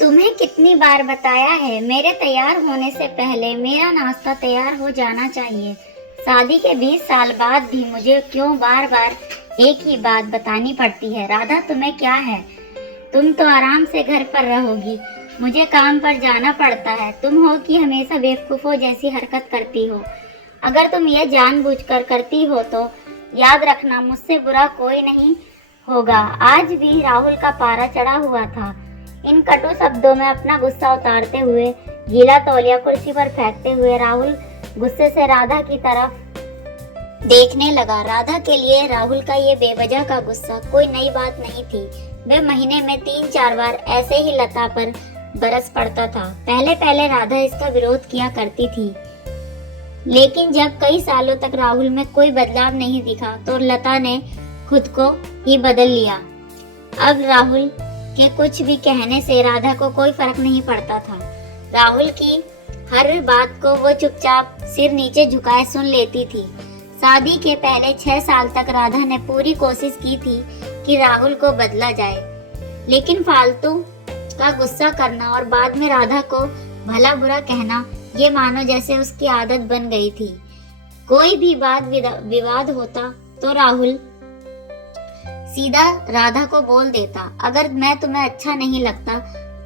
तुम्हें कितनी बार बताया है, मेरे तैयार होने से पहले मेरा नाश्ता तैयार हो जाना चाहिए। शादी के 20 साल बाद भी मुझे क्यों बार बार एक ही बात बतानी पड़ती है? राधा, तुम्हें क्या है? तुम तो आराम से घर पर रहोगी, मुझे काम पर जाना पड़ता है। तुम हो कि हमेशा बेवकूफ़ों जैसी हरकत करती हो। अगर तुम ये जानबूझकर करती हो तो याद रखना, मुझसे बुरा कोई नहीं होगा। आज भी राहुल का पारा चढ़ा हुआ था। इन कटु शब्दों में अपना गुस्सा उतारते हुए, गीला तौलिया कुर्सी पर फेंकते हुए राहुल गुस्से से राधा की तरफ देखने लगा। राधा के लिए राहुल का ये बेवजह का गुस्सा कोई नई बात नहीं थी। वह महीने में 3-4 बार ऐसे ही लता पर बरस पड़ता था। पहले पहले राधा इसका विरोध किया करती थी, लेकिन जब कई सालों तक राहुल में कोई बदलाव नहीं दिखा तो लता ने खुद को ही बदल लिया। अब राहुल के कुछ भी कहने से राधा को कोई फर्क नहीं पड़ता था। राहुल की हर बात को वो चुपचाप सिर नीचे झुकाए सुन लेती थी। शादी के पहले 6 साल तक राधा ने पूरी कोशिश की थी कि राहुल को बदला जाए, लेकिन फालतू का गुस्सा करना और बाद में राधा को भला बुरा कहना, ये मानो जैसे उसकी आदत बन गई थी। कोई भी बात विवाद होता तो राहुल सीधा राधा को बोल देता, अगर मैं तुम्हें अच्छा नहीं लगता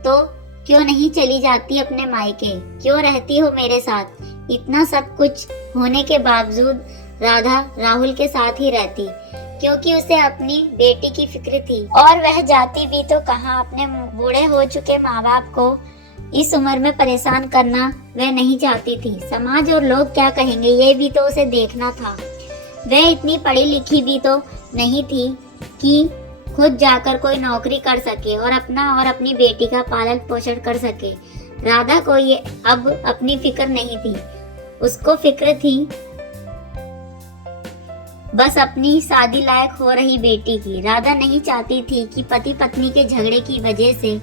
तो क्यों नहीं चली जाती अपने मायके, क्यों रहती हो मेरे साथ? इतना सब कुछ होने के बावजूद राधा राहुल के साथ ही रहती, क्योंकि उसे अपनी बेटी की फिक्र थी। और वह जाती भी तो कहाँ, अपने बूढ़े हो चुके माँ बाप को इस उम्र में परेशान करना वह नहीं चाहती थी। समाज और लोग क्या कहेंगे, ये भी तो उसे देखना था। वह इतनी पढ़ी लिखी भी तो नहीं थी कि खुद जाकर कोई नौकरी कर सके और अपना और अपनी बेटी का पालन पोषण कर सके। राधा को ये अब अपनी फिक्र नहीं थी, उसको फिक्र थी बस अपनी शादी लायक हो रही बेटी की। राधा नहीं चाहती थी कि पति पत्नी के झगड़े की वजह से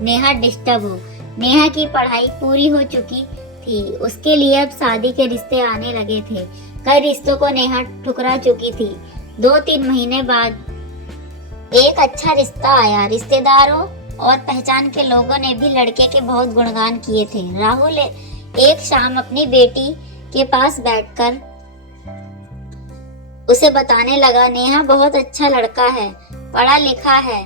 नेहा डिस्टर्ब हो। नेहा की पढ़ाई पूरी हो चुकी थी, उसके लिए अब शादी के रिश्ते आने लगे थे। कई रिश्तों को नेहा ठुकरा चुकी थी। 2-3 महीने बाद एक अच्छा रिश्ता आया। रिश्तेदारों और पहचान के लोगों ने भी लड़के के बहुत गुणगान किए थे। राहुल एक शाम अपनी बेटी के पास बैठकर उसे बताने लगा, नेहा बहुत अच्छा लड़का है, पढ़ा लिखा है,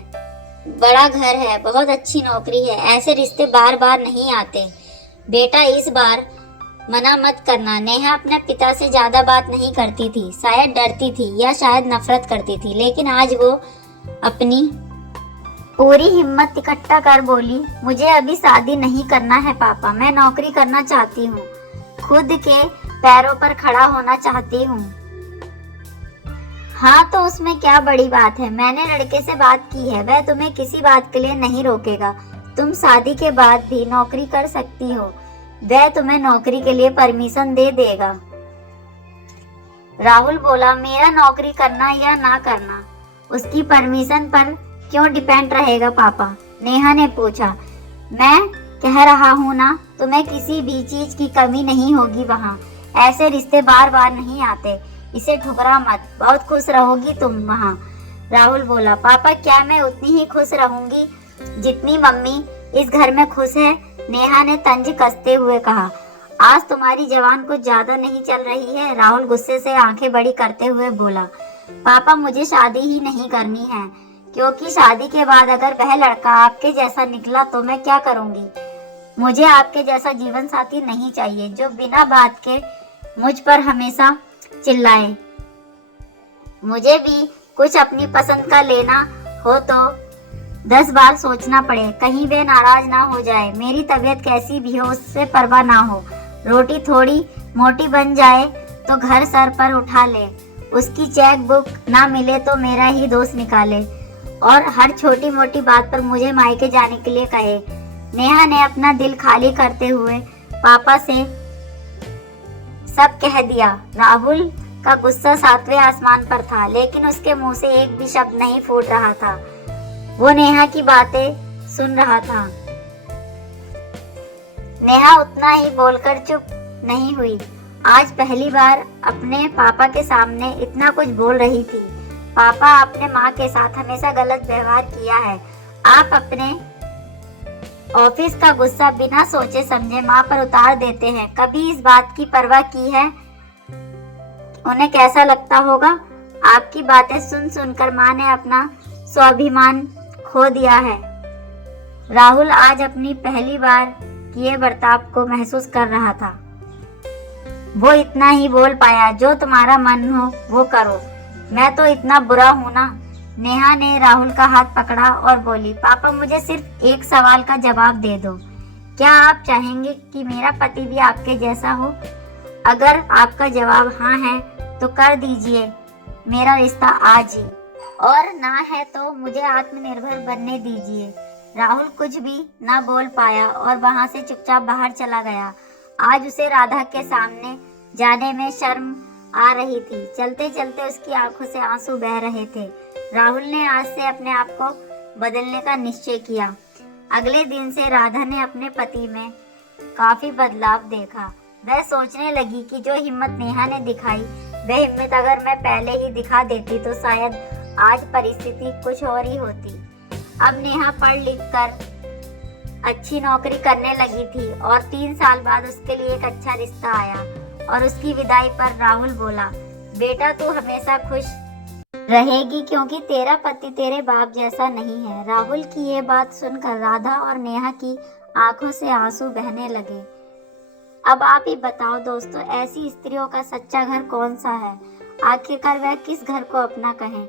बड़ा घर है, बहुत अच्छी नौकरी है। ऐसे रिश्ते बार बार नहीं आते। बेटा इस बार मना मत करना। नेहा अपने पिता से ज्यादा बात नहीं करती थी, शायद डरती थी या शायद नफरत करती थी, लेकिन आज वो अपनी पूरी हिम्मत इकट्ठा कर बोली, मुझे अभी शादी नहीं करना है पापा, मैं नौकरी करना चाहती हूँ, खुद के पैरों पर खड़ा होना चाहती हूँ। हाँ तो उसमें क्या बड़ी बात है, मैंने लड़के से बात की है, वह तुम्हें किसी बात के लिए नहीं रोकेगा। तुम शादी के बाद भी नौकरी कर सकती हो, वह तुम्हें नौकरी के लिए परमिशन दे देगा। राहुल बोला, मेरा नौकरी करना या ना करना उसकी परमिशन पर क्यों डिपेंड रहेगा पापा? नेहा ने पूछा। मैं कह रहा हूँ ना, तुम्हें किसी भी चीज की कमी नहीं होगी वहाँ। ऐसे रिश्ते बार बार नहीं आते, इसे ठुकरा मत, बहुत खुश रहोगी तुम वहाँ। राहुल बोला, पापा क्या मैं उतनी ही खुश रहूंगी जितनी मम्मी इस घर में खुश है? नेहा ने तंज कसते हुए कहा। आज तुम्हारी जबान कुछ ज्यादा नहीं चल रही है? राहुल गुस्से से आंखें बड़ी करते हुए बोला, पापा मुझे शादी ही नहीं करनी है, क्योंकि शादी के बाद अगर वह लड़का आपके जैसा निकला तो मैं क्या करूंगी? मुझे आपके जैसा जीवन साथी नहीं चाहिए जो बिना बात के मुझ पर हमेशा चिल्लाए। मुझे भी कुछ अपनी पसंद का लेना हो तो 10 बार सोचना पड़े, कहीं वे नाराज ना हो जाए। मेरी तबीयत कैसी भी हो उससे परवाह ना हो। रोटी थोड़ी मोटी बन जाए तो घर सर पर उठा ले, उसकी चेक बुक ना मिले तो मेरा ही दोस्त निकाले, और हर छोटी मोटी बात पर मुझे मायके जाने के लिए कहे। नेहा ने अपना दिल खाली करते हुए पापा से सब कह दिया। राहुल का गुस्सा 7वें आसमान पर था, लेकिन उसके मुंह से एक भी शब्द नहीं फूट रहा था। वो नेहा की बातें सुन रहा था। नेहा उतना ही बोलकर चुप नहीं हुई। आज पहली बार अपने पापा के सामने इतना कुछ बोल रही थी। पापा, आपने माँ के साथ हमेशा गलत व्यवहार किया है। आप अपने ऑफिस का गुस्सा बिना सोचे समझे माँ पर उतार देते हैं। कभी इस बात की परवाह की है उन्हें कैसा लगता होगा? आपकी बातें सुन सुनकर माँ ने अपना स्वाभिमान खो दिया है। राहुल आज अपनी पहली बार किए बर्ताव को महसूस कर रहा था। वो इतना ही बोल पाया, जो तुम्हारा मन हो वो करो, मैं तो इतना बुरा हूं ना। नेहा ने राहुल का हाथ पकड़ा और बोली, पापा मुझे सिर्फ एक सवाल का जवाब दे दो। क्या आप चाहेंगे कि मेरा पति भी आपके जैसा हो? अगर आपका जवाब हाँ है तो कर दीजिए मेरा रिश्ता आज ही, और ना है तो मुझे आत्मनिर्भर बनने दीजिए। राहुल कुछ भी ना बोल पाया और वहां से चुपचाप बाहर चला गया। आज उसे राधा के सामने जाने में शर्म आ रही थी। चलते चलते उसकी आंखों से आंसू बह रहे थे। राहुल ने आज से अपने आप को बदलने का निश्चय किया। अगले दिन से राधा ने अपने पति में काफी बदलाव देखा। वह सोचने लगी कि जो हिम्मत नेहा ने दिखाई, वह हिम्मत अगर मैं पहले ही दिखा देती तो शायद आज परिस्थिति कुछ और ही होती। अब नेहा पढ़ लिख कर अच्छी नौकरी करने लगी थी और 3 साल बाद उसके लिए एक अच्छा रिश्ता आया। और उसकी विदाई पर राहुल बोला, बेटा तू हमेशा खुश रहेगी क्योंकि तेरा पति तेरे बाप जैसा नहीं है। राहुल की ये बात सुनकर राधा और नेहा की आंखों से आंसू बहने लगे। अब आप ही बताओ दोस्तों, ऐसी स्त्रियों का सच्चा घर कौन सा है? आखिरकार वह किस घर को अपना कहें?